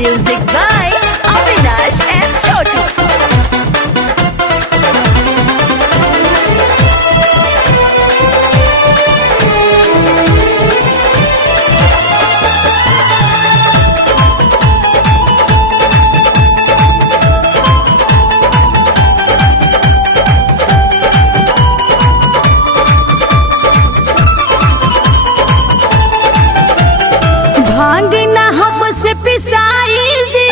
Music by Avinash and Chotu. भांग ना हमसे पिसाई जी,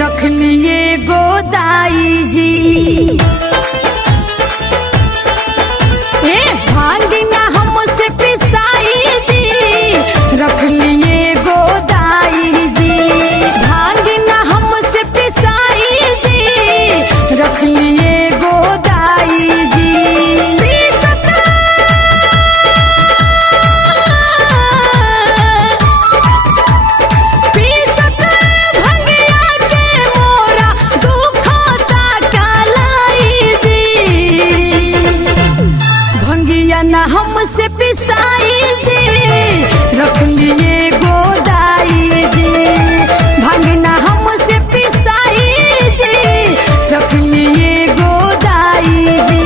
रख लिए गोदाई जी। ए भांग ना हमसे पिसाई जी, रख लिए गोदाई जी। भांग ना हमसे पिसाई जी, रख लिए गोदाई जी। ना हमसे पिसाई जी, रख लिए गोदाई जी। भांगना हमसे पिसाई जी, रख लिए गोदाई जी।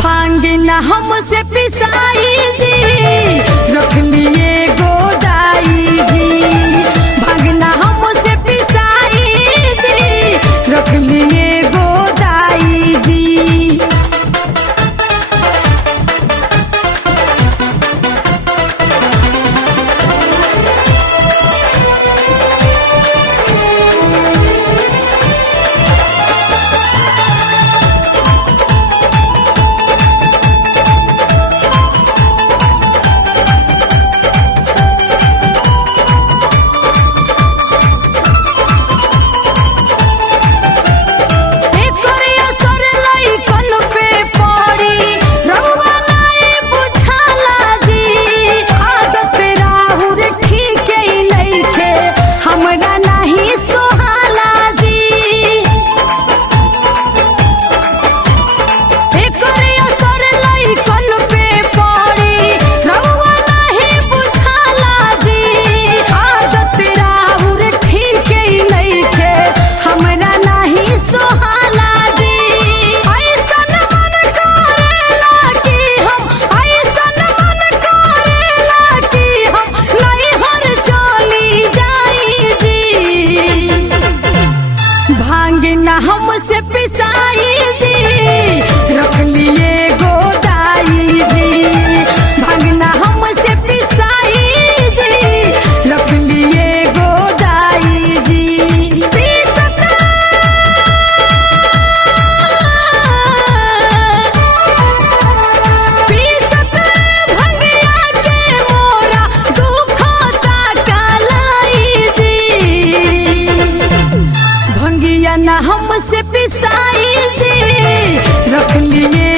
भांगना हमसे पिसाई जी, रख लिए गोदाई जी। भांगना हमसे पिसाई जी, रख लिए गोदाई जी। भांगना हमसे पिसाई जी, रख लिए गोदाई जी। भांगना हमसे पिसाई जी, रख लिए गोदाई जी। पीसत भंगिया के मोरा दुखता कालाई जी। भंगिया ना हमसे पिसाई जी, रख लिए